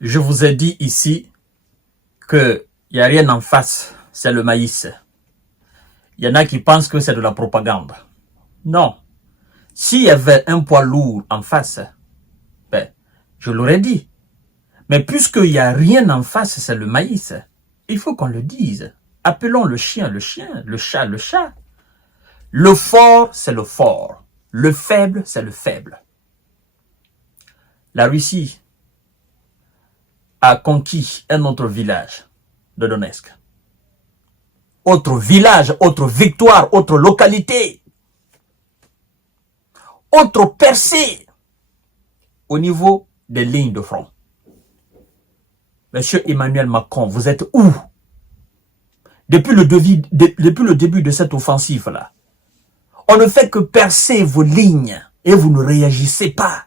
Je vous ai dit ici qu'il n'y a rien en face, c'est le maïs. Il y en a qui pensent que c'est de la propagande. Non. S'il y avait un poids lourd en face, ben, je l'aurais dit. Mais puisqu'il n'y a rien en face, c'est le maïs. Il faut qu'on le dise. Appelons le chien, le chat, le chat. Le fort, c'est le fort. Le faible, c'est le faible. La Russie a conquis un autre village de Donetsk. Autre village, autre victoire, autre localité. Autre percée au niveau des lignes de front. Monsieur Emmanuel Macron, vous êtes où? Depuis le début de cette offensive-là, on ne fait que percer vos lignes et vous ne réagissez pas.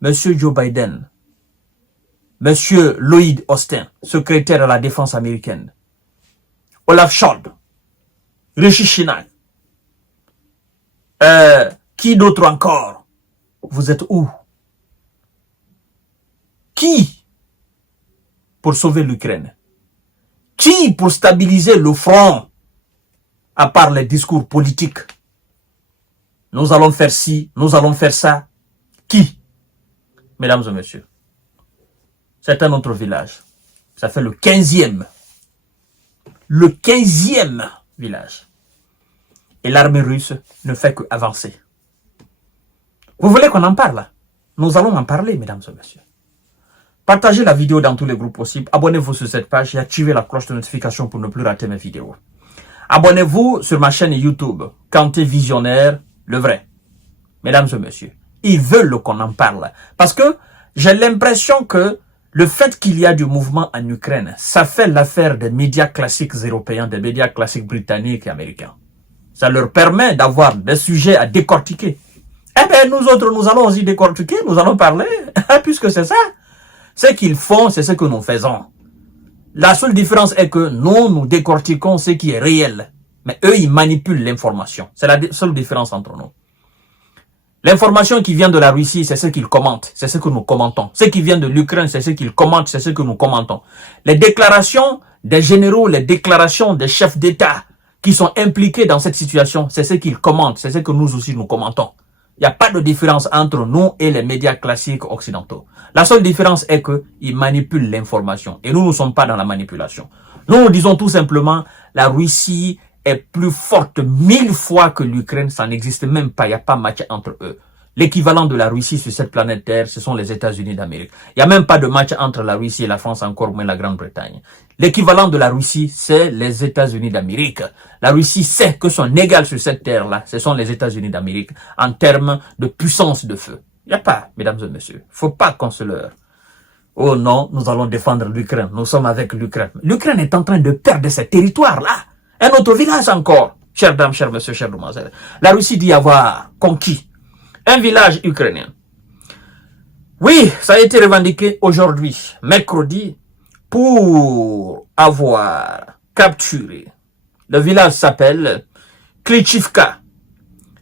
Monsieur Joe Biden, Monsieur Lloyd Austin, secrétaire à la défense américaine, Olaf Scholz, Rishi Sunak, qui d'autre encore? Vous êtes où? Qui pour sauver l'Ukraine? Qui pour stabiliser le front? À part les discours politiques. Nous allons faire ci, nous allons faire ça. Qui? Mesdames et messieurs, c'est un autre village. Ça fait le 15e. Le 15e village. Et l'armée russe ne fait qu'avancer. Vous voulez qu'on en parle? Nous allons en parler, mesdames et messieurs. Partagez la vidéo dans tous les groupes possibles. Abonnez-vous sur cette page et activez la cloche de notification pour ne plus rater mes vidéos. Abonnez-vous sur ma chaîne YouTube, Kanté Visionnaire, le vrai. Mesdames et messieurs, ils veulent qu'on en parle. Parce que j'ai l'impression que le fait qu'il y a du mouvement en Ukraine, ça fait l'affaire des médias classiques européens, des médias classiques britanniques et américains. Ça leur permet d'avoir des sujets à décortiquer. Eh bien, nous autres, nous allons aussi décortiquer, nous allons parler, puisque c'est ça. Ce qu'ils font, c'est ce que nous faisons. La seule différence est que nous décortiquons ce qui est réel. Mais eux, ils manipulent l'information. C'est la seule différence entre nous. L'information qui vient de la Russie, c'est ce qu'ils commentent. C'est ce que nous commentons. Ce qui vient de l'Ukraine, c'est ce qu'ils commentent. C'est ce que nous commentons. Les déclarations des généraux, les déclarations des chefs d'État qui sont impliqués dans cette situation, c'est ce qu'ils commentent. C'est ce que nous aussi nous commentons. Il n'y a pas de différence entre nous et les médias classiques occidentaux. La seule différence est qu'ils manipulent l'information. Et nous ne sommes pas dans la manipulation. Nous disons tout simplement, la Russie est plus forte 1000 fois que l'Ukraine. Ça n'existe même pas. Il n'y a pas match entre eux. L'équivalent de la Russie sur cette planète Terre, ce sont les États-Unis d'Amérique. Il n'y a même pas de match entre la Russie et la France, encore moins la Grande-Bretagne. L'équivalent de la Russie, c'est les États-Unis d'Amérique. La Russie sait que son égal sur cette terre-là, ce sont les États-Unis d'Amérique, en termes de puissance de feu. Il n'y a pas, mesdames et messieurs. Faut pas qu'on se leurre. Oh non, nous allons défendre l'Ukraine. Nous sommes avec l'Ukraine. L'Ukraine est en train de perdre ses territoires-là. Un autre village encore. Chères dames, chers messieurs, chers demoiselles. La Russie dit avoir conquis un village ukrainien. Oui, ça a été revendiqué aujourd'hui, mercredi, pour avoir capturé. Le village s'appelle Klitschivka,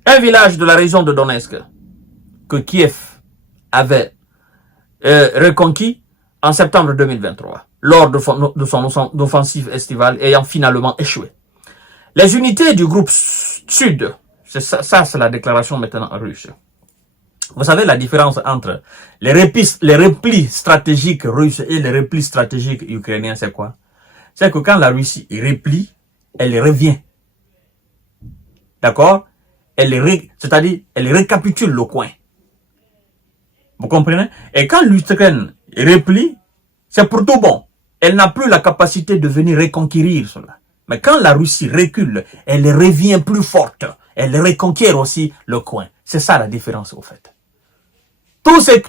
un village de la région de Donetsk que Kiev avait reconquis en septembre 2023, lors de son offensive estivale ayant finalement échoué. Les unités du groupe Sud, ça c'est la déclaration maintenant russe. Vous savez la différence entre les replis stratégiques russes et les replis stratégiques ukrainiens, c'est quoi? C'est que quand la Russie replie, elle revient. D'accord? C'est-à-dire, elle récapitule le coin. Vous comprenez? Et quand l'Ukraine replie, c'est pour tout bon. Elle n'a plus la capacité de venir reconquérir cela. Mais quand la Russie recule, elle revient plus forte. Elle reconquiert aussi le coin. C'est ça la différence au fait.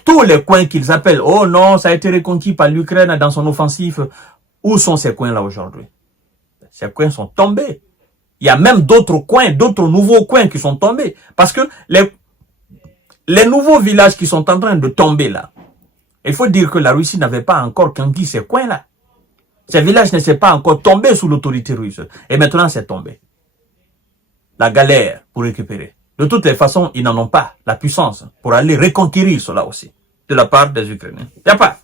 Tous les coins qu'ils appellent, oh non, ça a été reconquis par l'Ukraine dans son offensive. Où sont ces coins-là aujourd'hui? Ces coins sont tombés. Il y a même d'autres coins, d'autres nouveaux coins qui sont tombés. Parce que les nouveaux villages qui sont en train de tomber là, il faut dire que la Russie n'avait pas encore conquis ces coins-là. Ces villages ne sont pas encore tombés sous l'autorité russe. Et maintenant, c'est tombé. La galère pour récupérer. De toutes les façons, ils n'en ont pas la puissance pour aller reconquérir cela aussi. de la part des Ukrainiens. Il n'y a pas.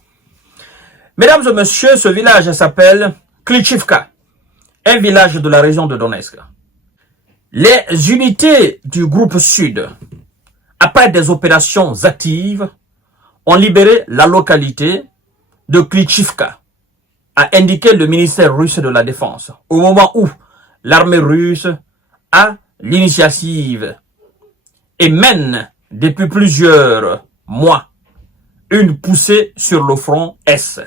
Mesdames et messieurs, ce village s'appelle Klitschivka, un village de la région de Donetsk. Les unités du groupe Sud, après des opérations actives, ont libéré la localité de Klitschivka, a indiqué le ministère russe de la Défense, au moment où l'armée russe a l'initiative et mène depuis plusieurs mois une poussée sur le front Est.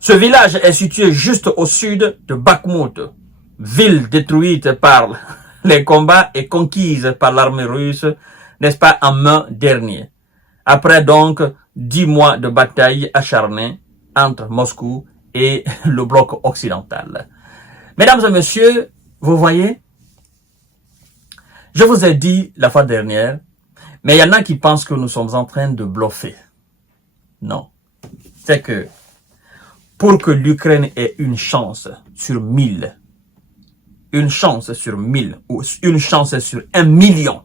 Ce village est situé juste au sud de Bakhmut, ville détruite par les combats et conquise par l'armée russe, n'est-ce pas, en mai dernier. Après donc 10 mois de bataille acharnée entre Moscou et le bloc occidental. Mesdames et messieurs, vous voyez, je vous ai dit la fois dernière, mais il y en a qui pensent que nous sommes en train de bluffer. Non. C'est que pour que l'Ukraine ait une chance sur 1000, une chance sur 1000 ou une chance sur 1 million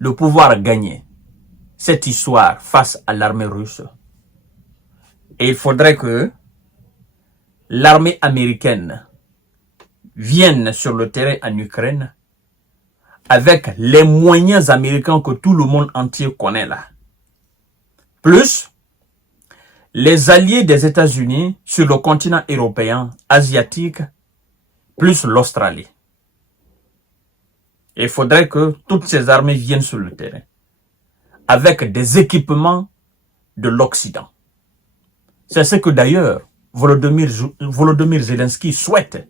de pouvoir gagner cette histoire face à l'armée russe, et il faudrait que l'armée américaine vienne sur le terrain en Ukraine avec les moyens américains que tout le monde entier connaît là. Plus les alliés des États-Unis sur le continent européen, asiatique, plus l'Australie. Il faudrait que toutes ces armées viennent sur le terrain avec des équipements de l'Occident. C'est ce que d'ailleurs Volodymyr Zelensky souhaite.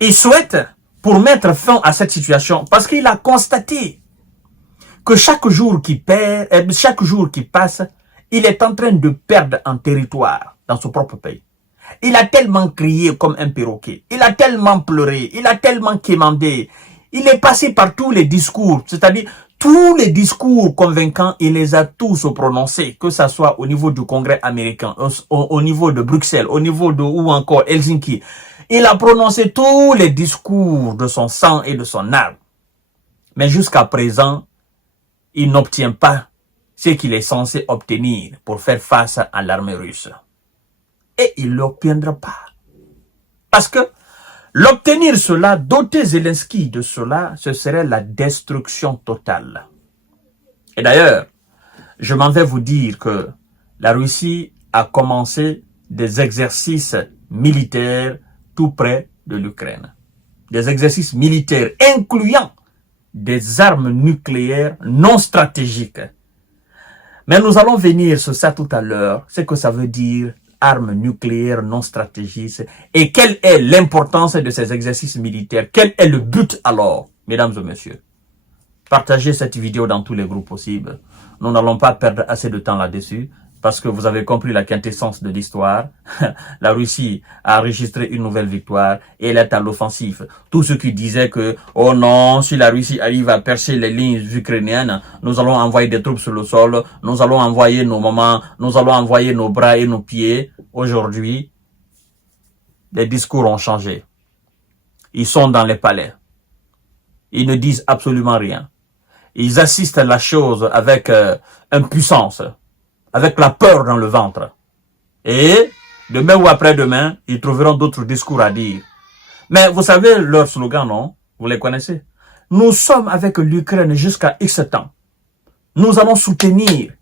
Il souhaite pour mettre fin à cette situation parce qu'il a constaté que chaque jour qui passe, il est en train de perdre en territoire dans son propre pays. Il a tellement crié comme un perroquet, il a tellement pleuré, il a tellement quémandé, il est passé par tous les discours, c'est-à-dire tous les discours convaincants, il les a tous prononcés, que ce soit au niveau du Congrès américain, au niveau de Bruxelles, au niveau de ou encore Helsinki. Il a prononcé tous les discours de son sang et de son âme. Mais jusqu'à présent, il n'obtient pas ce qu'il est censé obtenir pour faire face à l'armée russe. Et il ne l'obtiendra pas. Parce que l'obtenir cela, doter Zelensky de cela, ce serait la destruction totale. Et d'ailleurs, je m'en vais vous dire que la Russie a commencé des exercices militaires tout près de l'Ukraine. Des exercices militaires incluant des armes nucléaires non stratégiques. Mais nous allons venir sur ça tout à l'heure, ce que ça veut dire armes nucléaires non stratégiques et quelle est l'importance de ces exercices militaires. Quel est le but alors, mesdames et messieurs? Partagez cette vidéo dans tous les groupes possibles. Nous n'allons pas perdre assez de temps là-dessus parce que vous avez compris la quintessence de l'histoire. La Russie a enregistré une nouvelle victoire et elle est à l'offensive. Tous ceux qui disaient que, oh non, si la Russie arrive à percer les lignes ukrainiennes, nous allons envoyer des troupes sur le sol, nous allons envoyer nos mamans, nous allons envoyer nos bras et nos pieds. Aujourd'hui, les discours ont changé. Ils sont dans les palais. Ils ne disent absolument rien. Ils assistent à la chose avec impuissance, avec la peur dans le ventre. Et demain ou après-demain, ils trouveront d'autres discours à dire. Mais vous savez leur slogan, non? Vous les connaissez? Nous sommes avec l'Ukraine jusqu'à X temps. Nous allons soutenir.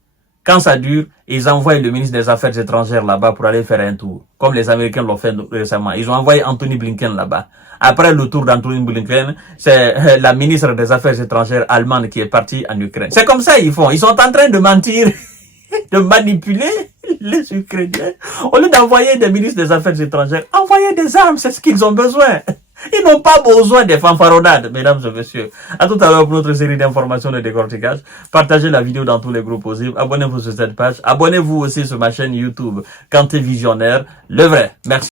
Quand ça dure, ils envoient le ministre des Affaires étrangères là-bas pour aller faire un tour. Comme les Américains l'ont fait récemment. Ils ont envoyé Anthony Blinken là-bas. Après le tour d'Anthony Blinken, c'est la ministre des Affaires étrangères allemande qui est partie en Ukraine. C'est comme ça ils font. Ils sont en train de mentir, de manipuler les Ukrainiens. Au lieu d'envoyer des ministres des Affaires étrangères, envoyer des armes, c'est ce qu'ils ont besoin. Ils n'ont pas besoin des fanfaronnades, mesdames et messieurs. À tout à l'heure pour notre série d'informations et de décortiquage. Partagez la vidéo dans tous les groupes possibles. Abonnez-vous sur cette page. Abonnez-vous aussi sur ma chaîne YouTube Kanté Visionnaire. Le vrai. Merci.